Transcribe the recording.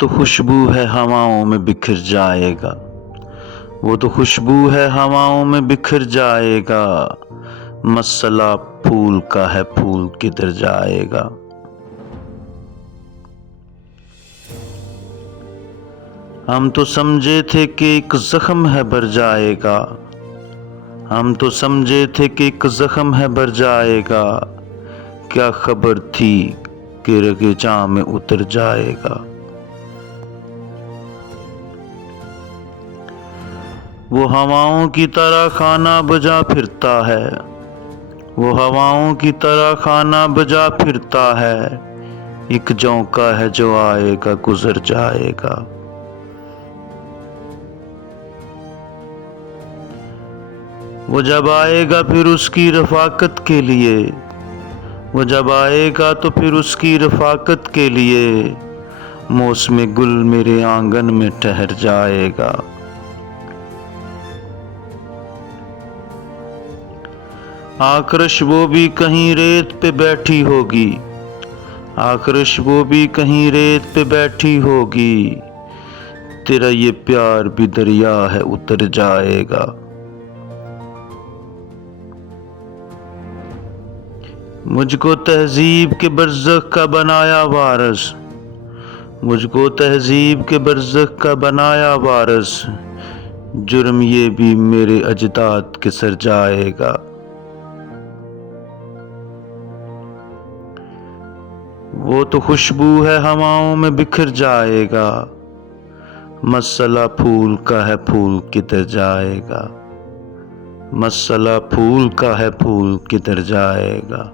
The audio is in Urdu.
تو خوشبو ہے ہواؤں میں بکھر جائے گا، وہ تو خوشبو ہے ہواؤں میں بکھر جائے گا، مسئلہ پھول کا ہے پھول کدھر جائے گا۔ ہم تو سمجھے تھے کہ ایک زخم ہے بھر جائے گا، ہم تو سمجھے تھے کہ ایک زخم ہے بھر جائے گا، کیا خبر تھی کہ رگِ جاں میں اتر جائے گا۔ وہ ہواؤں کی طرح کھانا بجا پھرتا ہے، وہ ہواؤں کی طرح کھانا بجا پھرتا ہے، ایک جھونکا ہے جو آئے گا گزر جائے گا۔ وہ جب آئے گا پھر اس کی رفاقت کے لیے، وہ جب آئے گا تو پھر اس کی رفاقت کے لیے، موسم گل میرے آنگن میں ٹھہر جائے گا۔ آکرش وہ بھی کہیں ریت پہ بیٹھی ہوگی، آکرش وہ بھی کہیں ریت پہ بیٹھی ہوگی، تیرا یہ پیار بھی دریا ہے اتر جائے گا۔ مجھ کو تہذیب کے برزخ کا بنایا وارث، مجھ کو تہذیب کے برزخ کا بنایا وارث، جرم یہ بھی میرے اجداد کے سر جائے گا۔ وہ تو خوشبو ہے ہواؤں میں بکھر جائے گا، مسئلہ پھول کا ہے پھول کدھر جائے گا، مسئلہ پھول کا ہے پھول کدھر جائے گا۔